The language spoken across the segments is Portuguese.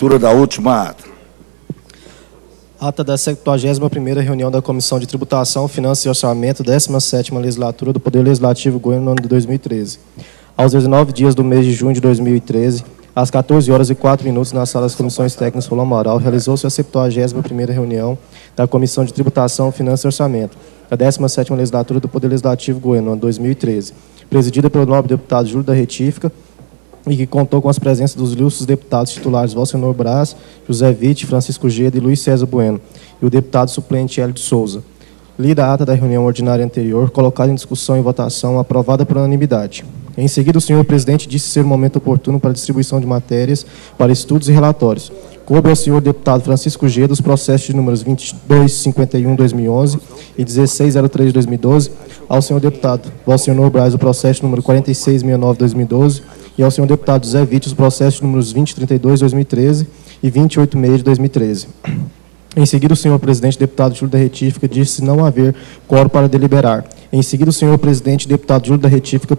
Leitura da última ata. Ata da 71ª reunião da Comissão de Tributação, Finanças e Orçamento, 17ª Legislatura do Poder Legislativo Goiano, no ano de 2013. Aos 19 dias do mês de junho de 2013, às 14h04, na sala das Comissões Técnicas Rolão Amaral, realizou-se a 71ª reunião da Comissão de Tributação, Finanças e Orçamento, da 17ª Legislatura do Poder Legislativo Goiano, no ano de 2013, presidida pelo nobre deputado Júlio da Retífica, e que contou com as presenças dos ilustres deputados titulares Valsenor Braz, José Witt, Francisco Geda e Luiz César Bueno, e o deputado suplente Hélio de Souza. Lida a ata da reunião ordinária anterior, colocada em discussão e votação, aprovada por unanimidade. Em seguida, o senhor presidente disse ser o momento oportuno para a distribuição de matérias para estudos e relatórios. Coube ao senhor deputado Francisco Geda os processos de números 2251-2011 e 1603-2012, ao senhor deputado Valsenor Braz o processo número 4669-2012, e ao senhor deputado José Witt os processos números 2032-2013 e 2086-2013. Em seguida, o senhor presidente deputado Júlio da Retífica disse não haver quórum para deliberar. Em seguida, o senhor presidente deputado Júlio da Retífica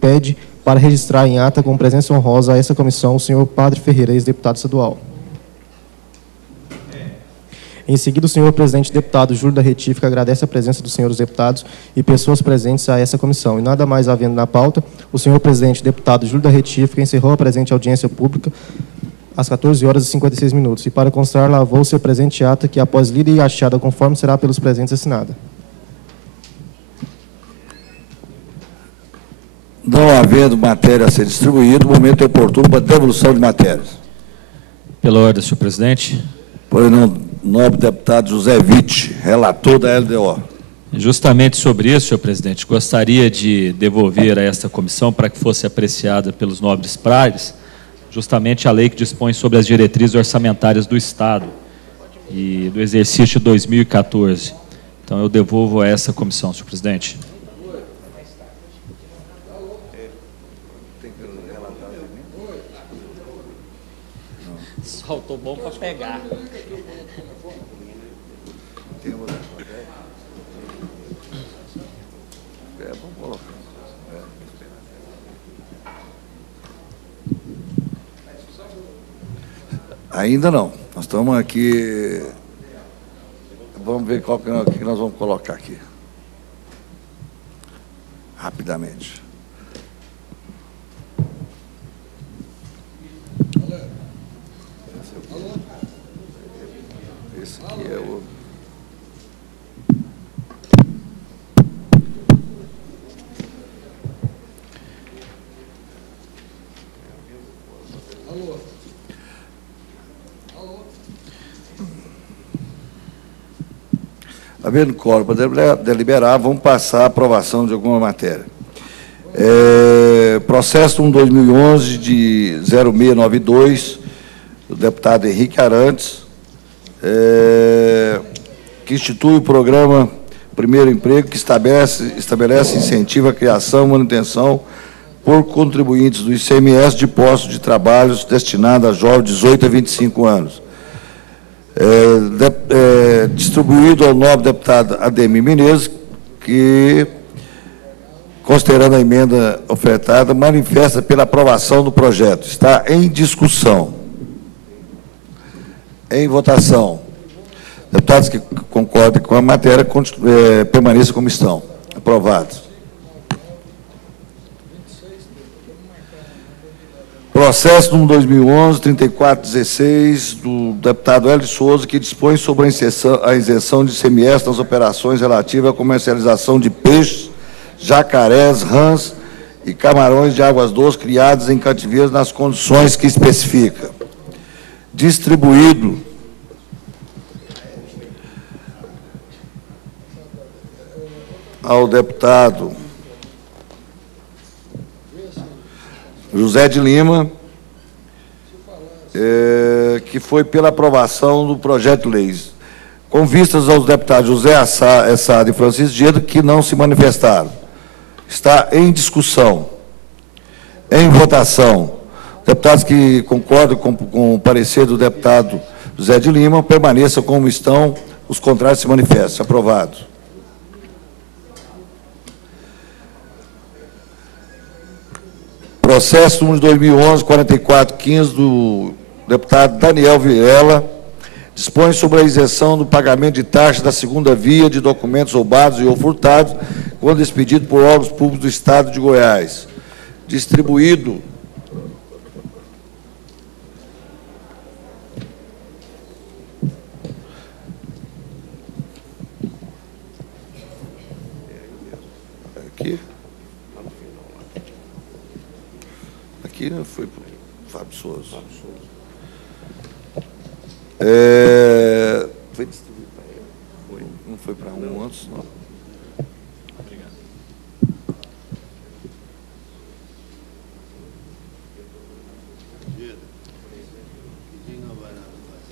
pede para registrar em ata com presença honrosa a essa comissão o senhor Padre Ferreira, ex-deputado estadual. Em seguida, o senhor presidente deputado Júlio da Retífica agradece a presença dos senhores deputados e pessoas presentes a essa comissão. E nada mais havendo na pauta, o senhor presidente deputado Júlio da Retífica encerrou a presente audiência pública às 14h56. E para constar, lavou-se a presente ata que, após lida e achada conforme, será pelos presentes assinada. Não havendo matéria a ser distribuída, o momento é oportuno para devolução de matérias. Pela ordem, senhor presidente. Pois não, nobre deputado José Witt, relator da LDO. Justamente sobre isso, senhor presidente, gostaria de devolver a esta comissão para que fosse apreciada pelos nobres pares justamente a lei que dispõe sobre as diretrizes orçamentárias do Estado e do exercício de 2014. Então, eu devolvo a essa comissão, senhor presidente. Soltou bom para pegar. Vamos colocar. Ainda não. Nós estamos aqui. Vamos ver qual que nós vamos colocar aqui. Rapidamente. Esse aqui é o... Havendo quórum para deliberar, vamos passar a aprovação de alguma matéria. Processo 1/2011 de 0692, do deputado Henrique Arantes, que institui o programa Primeiro Emprego, que estabelece incentivo à criação e manutenção por contribuintes do ICMS de postos de trabalhos destinados a jovens de 18 a 25 anos. Distribuído ao nobre deputado Ademir Menezes, que, considerando a emenda ofertada, manifesta pela aprovação do projeto. Está em discussão. Em votação. Deputados que concordem com a matéria, permaneçam como estão. Aprovados. Processo número 2011, 3416, do deputado Hélio de Souza, que dispõe sobre a isenção de ICMS nas operações relativas à comercialização de peixes, jacarés, rãs e camarões de águas doces criados em cativeiros nas condições que especifica. Distribuído ao deputado José de Lima, que foi pela aprovação do projeto de lei. Com vistas aos deputados José Assad e Francisco Geda, que não se manifestaram. Está em discussão. Em votação. Deputados que concordam com o parecer do deputado José de Lima, permaneçam como estão, os contrários se manifestam. Aprovado. Processo número 2011, 4415, do deputado Daniel Vilela, dispõe sobre a isenção do pagamento de taxa da segunda via de documentos roubados e ou furtados quando expedido por órgãos públicos do Estado de Goiás. Distribuído aqui foi para o Fábio Souza. Foi distribuído para ele? Foi. Não foi para um antes, não? Obrigado.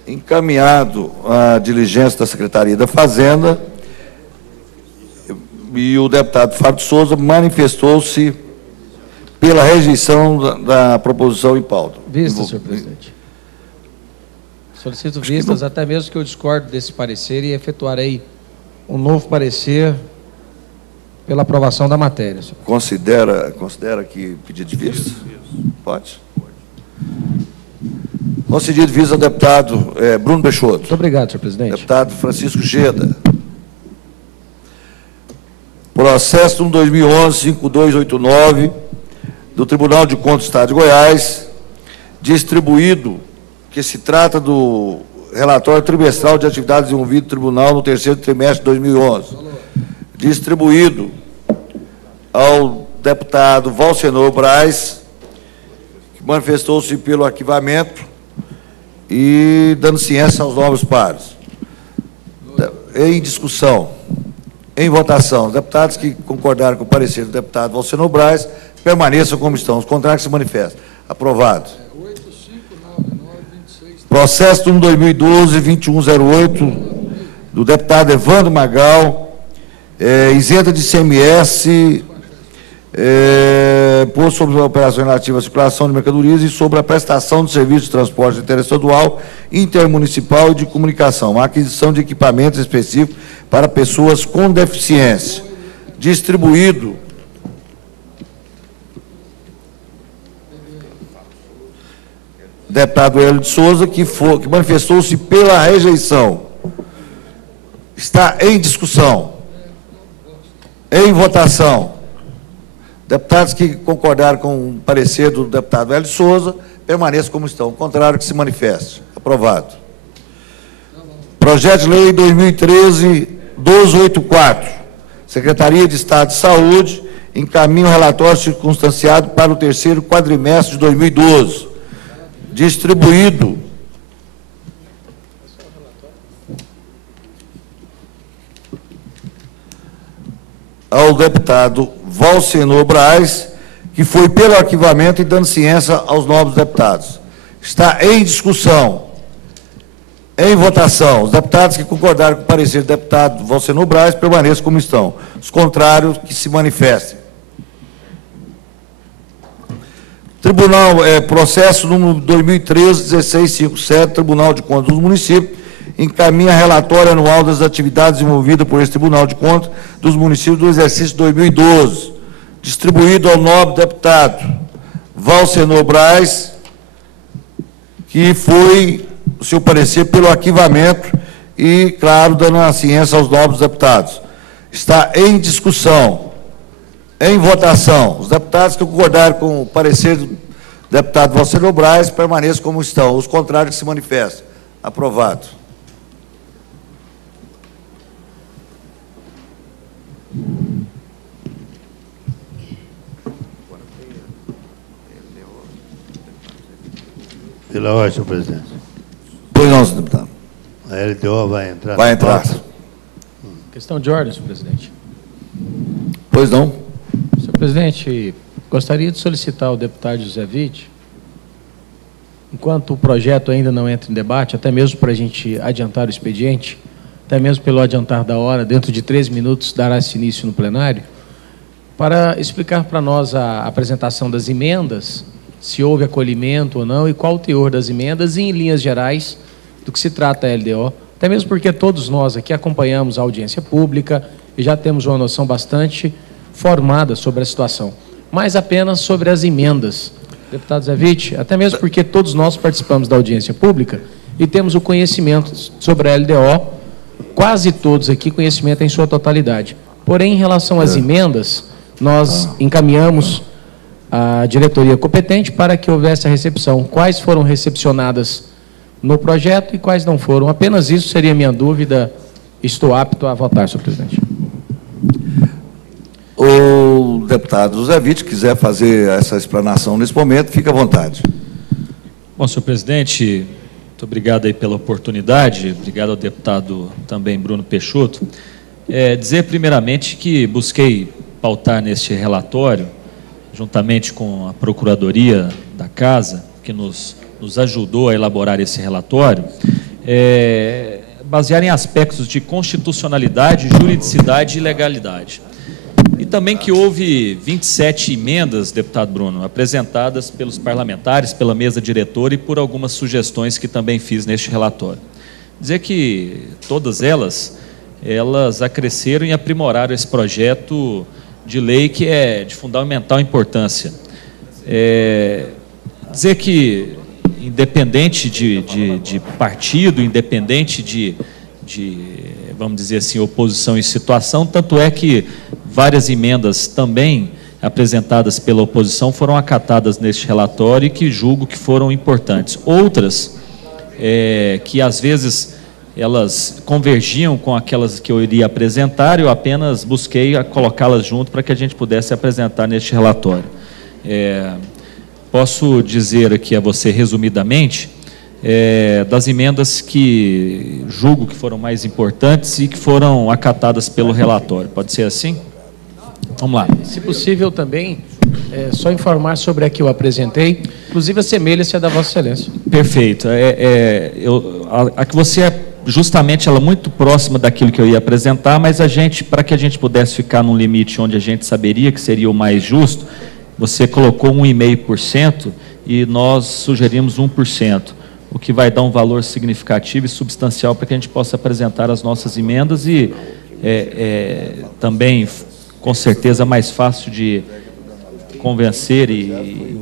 Encaminhado a diligência da Secretaria da Fazenda, e o deputado Fábio Souza manifestou-se pela rejeição da proposição em pauta. Vista, senhor presidente. Solicito vistas, até mesmo que eu discordo desse parecer e efetuarei um novo parecer pela aprovação da matéria. Considera que pedido de vista? Pode. Concedido de vista ao deputado Bruno Peixoto. Muito obrigado, senhor presidente. Deputado Francisco Geda. Processo 2011-5289 do Tribunal de Contas do Estado de Goiás, distribuído, que se trata do relatório trimestral de atividades desenvolvidas do Tribunal no terceiro trimestre de 2011, distribuído ao deputado Valsenor Braz, que manifestou-se pelo arquivamento e dando ciência aos novos pares. Em discussão, em votação, os deputados que concordaram com o parecer do deputado Valsenor Braz permaneçam como estão. Os contrários se manifestam. Aprovado. Processo número 2012-2108, do deputado Evandro Magal, isenta de ICMS, por sobre a operação relativa à circulação de mercadorias e sobre a prestação de serviços de transporte interestadual, intermunicipal e de comunicação, a aquisição de equipamentos específicos para pessoas com deficiência. Distribuído deputado Hélio de Souza, que manifestou-se pela rejeição. Está em discussão. Em votação. Deputados que concordaram com o parecer do deputado Hélio de Souza, permaneçam como estão. O contrário, que se manifeste. Aprovado. Projeto de Lei 2013-1284. Secretaria de Estado de Saúde encaminha o relatório circunstanciado para o terceiro quadrimestre de 2012. Distribuído ao deputado Valsenor Braz, que foi pelo arquivamento e dando ciência aos novos deputados. Está em discussão, em votação. Os deputados que concordaram com o parecer do deputado Valsenor Braz permaneçam como estão. Os contrários, que se manifestem. Tribunal, processo número 2013-1657, Tribunal de Contas dos Municípios, encaminha relatório anual das atividades desenvolvidas por esse Tribunal de Contas dos Municípios do exercício 2012, distribuído ao nobre deputado Valsenor Braz, que foi o seu parecer pelo arquivamento e, claro, dando a ciência aos nobres deputados. Está em discussão. Em votação, os deputados que concordaram com o parecer do deputado Valsenor Braz permaneçam como estão. Os contrários que se manifestam. Aprovado. Pela ordem, senhor presidente. Pois não, senhor deputado. A LDO vai entrar. Vai entrar. Questão de ordem, senhor presidente. Pois não. Senhor presidente, gostaria de solicitar ao deputado José Witt, enquanto o projeto ainda não entra em debate, até mesmo para a gente adiantar o expediente, até mesmo pelo adiantar da hora, dentro de 3 minutos dará-se início no plenário, para explicar para nós a apresentação das emendas, se houve acolhimento ou não, e qual o teor das emendas, e em linhas gerais do que se trata a LDO, até mesmo porque todos nós aqui acompanhamos a audiência pública e já temos uma noção bastante formada sobre a situação, mas apenas sobre as emendas Deputado Zé Witt, até mesmo porque todos nós participamos da audiência pública e temos o conhecimento sobre a LDO, quase todos aqui, conhecimento em sua totalidade. Porém, em relação às emendas, nós encaminhamos a diretoria competente para que houvesse a recepção. Quais foram recepcionadas no projeto e quais não foram? Apenas isso seria a minha dúvida. Estou apto a votar, senhor presidente. O deputado Zé Witt quiser fazer essa explanação nesse momento, fica à vontade. Bom, senhor presidente, muito obrigado aí pela oportunidade, obrigado ao deputado também Bruno Peixoto. Dizer primeiramente que busquei pautar neste relatório, juntamente com a Procuradoria da Casa, que nos ajudou a elaborar esse relatório, basear em aspectos de constitucionalidade, juridicidade e legalidade. E também que houve 27 emendas, deputado Bruno, apresentadas pelos parlamentares, pela mesa diretora e por algumas sugestões que também fiz neste relatório. Dizer que todas elas acresceram e aprimoraram esse projeto de lei que é de fundamental importância. Dizer que, independente de partido, independente de, vamos dizer assim, oposição e situação, tanto é que várias emendas também apresentadas pela oposição foram acatadas neste relatório e que julgo que foram importantes. Outras, que às vezes elas convergiam com aquelas que eu iria apresentar, eu apenas busquei colocá-las junto para que a gente pudesse apresentar neste relatório. Posso dizer aqui a você, resumidamente, das emendas que julgo que foram mais importantes e que foram acatadas pelo relatório. Pode ser assim? Vamos lá. Se possível também, só informar sobre a que eu apresentei, inclusive assemelha-se a da Vossa Excelência. Perfeito. A que você justamente ela é muito próxima daquilo que eu ia apresentar, mas para que a gente pudesse ficar num limite onde a gente saberia que seria o mais justo, você colocou 1,5% e nós sugerimos 1%, o que vai dar um valor significativo e substancial para que a gente possa apresentar as nossas emendas e também, com certeza, mais fácil de convencer e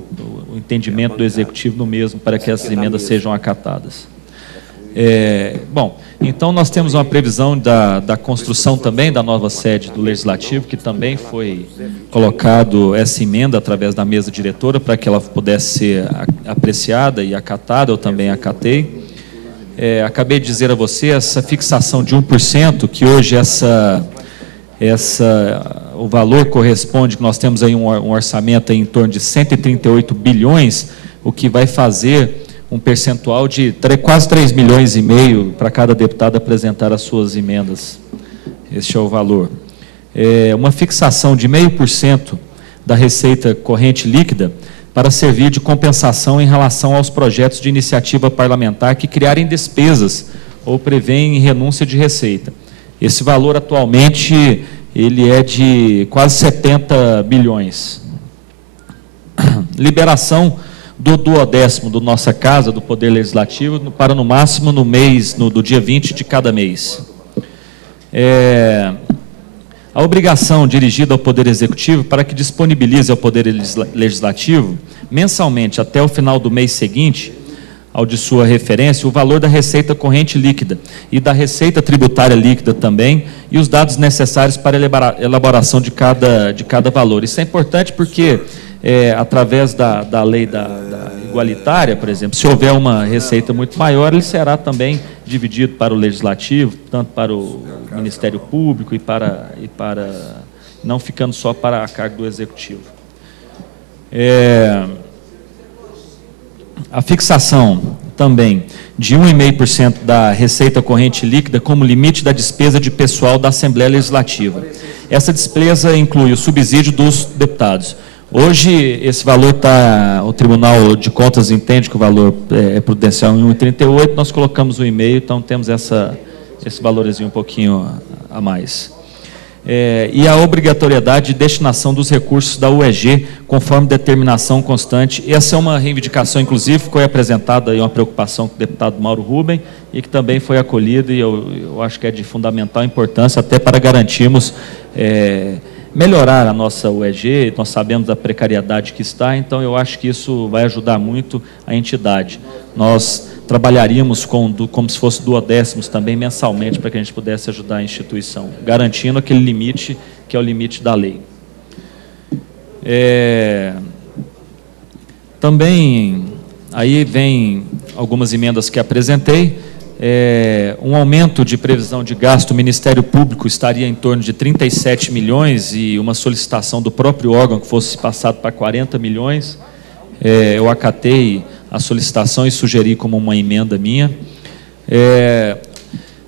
o entendimento do Executivo no mesmo para que essas emendas sejam acatadas. Bom, então nós temos uma previsão da construção também da nova sede do Legislativo, que também foi colocado essa emenda através da mesa diretora para que ela pudesse ser apreciada e acatada, eu também acatei. Acabei de dizer a você, essa fixação de 1%, que hoje o valor corresponde, que nós temos aí um orçamento aí em torno de 138 bilhões, o que vai fazer um percentual de quase 3,5 milhões para cada deputado apresentar as suas emendas. Este é o valor. Uma fixação de 0,5% da receita corrente líquida para servir de compensação em relação aos projetos de iniciativa parlamentar que criarem despesas ou prevêem renúncia de receita. Esse valor atualmente ele é de quase 70 bilhões. Liberação do 10º da nossa casa, do Poder Legislativo, para no máximo do dia 20 de cada mês. A obrigação dirigida ao Poder Executivo para que disponibilize ao Poder Legislativo, mensalmente, até o final do mês seguinte, ao de sua referência, o valor da receita corrente líquida e da receita tributária líquida também, e os dados necessários para a elaboração de cada valor. Isso é importante porque através da lei da igualitária, por exemplo, se houver uma receita muito maior, ele será também dividido para o Legislativo, tanto para o Ministério Público e para não ficando só para a cargo do Executivo. A fixação também de 1,5% da receita corrente líquida como limite da despesa de pessoal da Assembleia Legislativa. Essa despesa inclui o subsídio dos deputados. Hoje, esse valor o Tribunal de Contas entende que o valor é prudencial em 1,38, nós colocamos 1,5, então temos esse valorzinho um pouquinho a mais. E a obrigatoriedade de destinação dos recursos da UEG, conforme determinação constante. Essa é uma reivindicação, inclusive, foi apresentada aí uma preocupação com o deputado Mauro Rubem, e que também foi acolhida, e eu acho que é de fundamental importância, até para garantirmos melhorar a nossa UEG. Nós sabemos da precariedade que está, então eu acho que isso vai ajudar muito a entidade. Nós trabalharíamos como se fosse duodécimos também mensalmente para que a gente pudesse ajudar a instituição, garantindo aquele limite que é o limite da lei. Também, aí vem algumas emendas que apresentei. Um aumento de previsão de gasto, o Ministério Público estaria em torno de 37 milhões e uma solicitação do próprio órgão que fosse passado para 40 milhões. Eu acatei a solicitação e sugeri como uma emenda minha.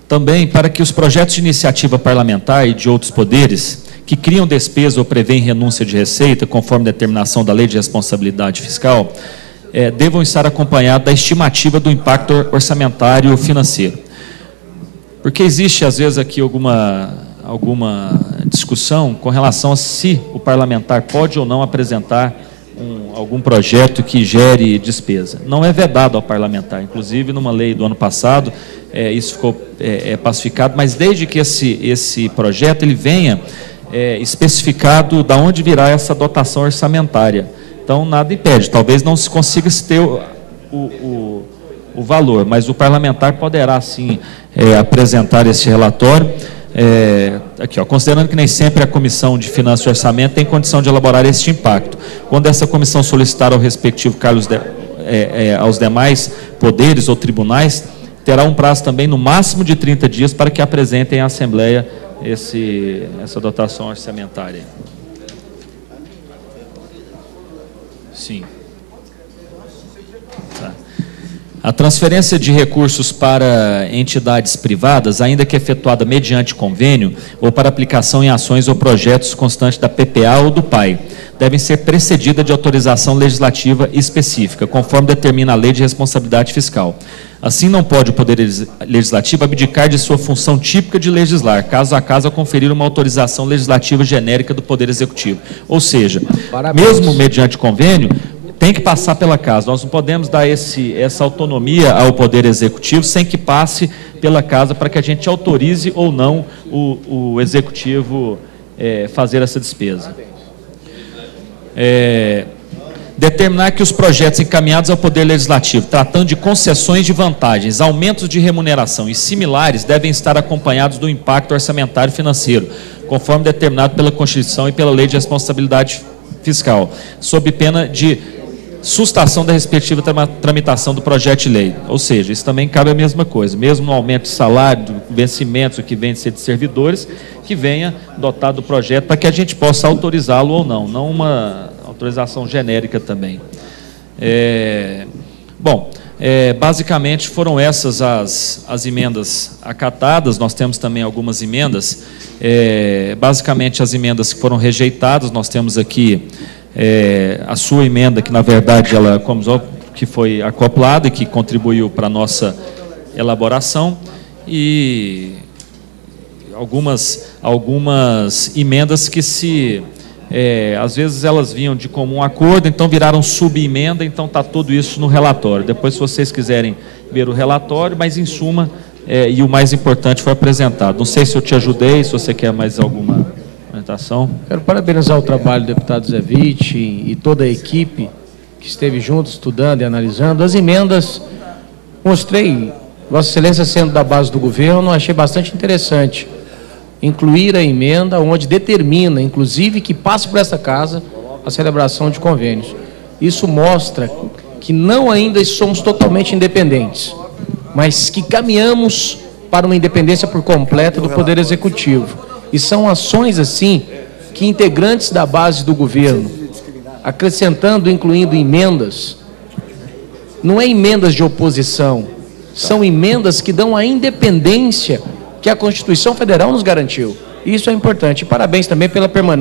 Também para que os projetos de iniciativa parlamentar e de outros poderes que criam despesa ou prevêem renúncia de receita, conforme determinação da Lei de Responsabilidade Fiscal, devam estar acompanhados da estimativa do impacto orçamentário financeiro. Porque existe, às vezes, aqui alguma discussão com relação a se o parlamentar pode ou não apresentar algum projeto que gere despesa. Não é vedado ao parlamentar. Inclusive, numa lei do ano passado, isso ficou pacificado, mas desde que esse projeto ele venha especificado de onde virá essa dotação orçamentária. Então, nada impede. Talvez não se consiga ter o valor, mas o parlamentar poderá, sim, apresentar esse relatório. Aqui, considerando que nem sempre a Comissão de Finanças e Orçamento tem condição de elaborar este impacto. Quando essa comissão solicitar ao respectivo cargo aos demais poderes ou tribunais, terá um prazo também, no máximo de 30 dias, para que apresentem à Assembleia essa dotação orçamentária. Sim. Tá. A transferência de recursos para entidades privadas, ainda que efetuada mediante convênio ou para aplicação em ações ou projetos constantes da PPA ou do PAI, devem ser precedida de autorização legislativa específica, conforme determina a Lei de Responsabilidade Fiscal. Assim, não pode o Poder Legislativo abdicar de sua função típica de legislar, caso a caso, a conferir uma autorização legislativa genérica do Poder Executivo. Ou seja, mesmo mediante convênio, tem que passar pela casa. Nós não podemos dar essa autonomia ao Poder Executivo sem que passe pela casa para que a gente autorize ou não o Executivo fazer essa despesa. Determinar que os projetos encaminhados ao Poder Legislativo, tratando de concessões de vantagens, aumentos de remuneração e similares, devem estar acompanhados do impacto orçamentário financeiro, conforme determinado pela Constituição e pela Lei de Responsabilidade Fiscal, sob pena de sustação da respectiva tramitação do projeto de lei. Ou seja, isso também cabe a mesma coisa, mesmo no aumento de salário, vencimentos, o que vem de ser de servidores, que venha dotado do projeto para que a gente possa autorizá-lo ou não, não uma autorização genérica também. Basicamente foram essas as emendas acatadas. Nós temos também algumas emendas, basicamente as emendas que foram rejeitadas. Nós temos aqui a sua emenda, que na verdade ela, que foi acoplada e que contribuiu para a nossa elaboração, e algumas emendas que às vezes elas vinham de comum acordo, então viraram sub-emenda, então está tudo isso no relatório. Depois, se vocês quiserem ver o relatório, mas em suma, e o mais importante foi apresentado. Não sei se eu te ajudei, se você quer mais alguma apresentação. Quero parabenizar o trabalho do deputado Zé Witt e toda a equipe que esteve junto, estudando e analisando. As emendas, mostrei, Vossa Excelência sendo da base do governo, achei bastante interessante incluir a emenda onde determina, inclusive, que passe por essa casa a celebração de convênios. Isso mostra que não ainda somos totalmente independentes, mas que caminhamos para uma independência por completa do Poder Executivo. E são ações, assim, que integrantes da base do governo, acrescentando, incluindo emendas, não é emendas de oposição, são emendas que dão a independência que a Constituição Federal nos garantiu. Isso é importante. E parabéns também pela permanência.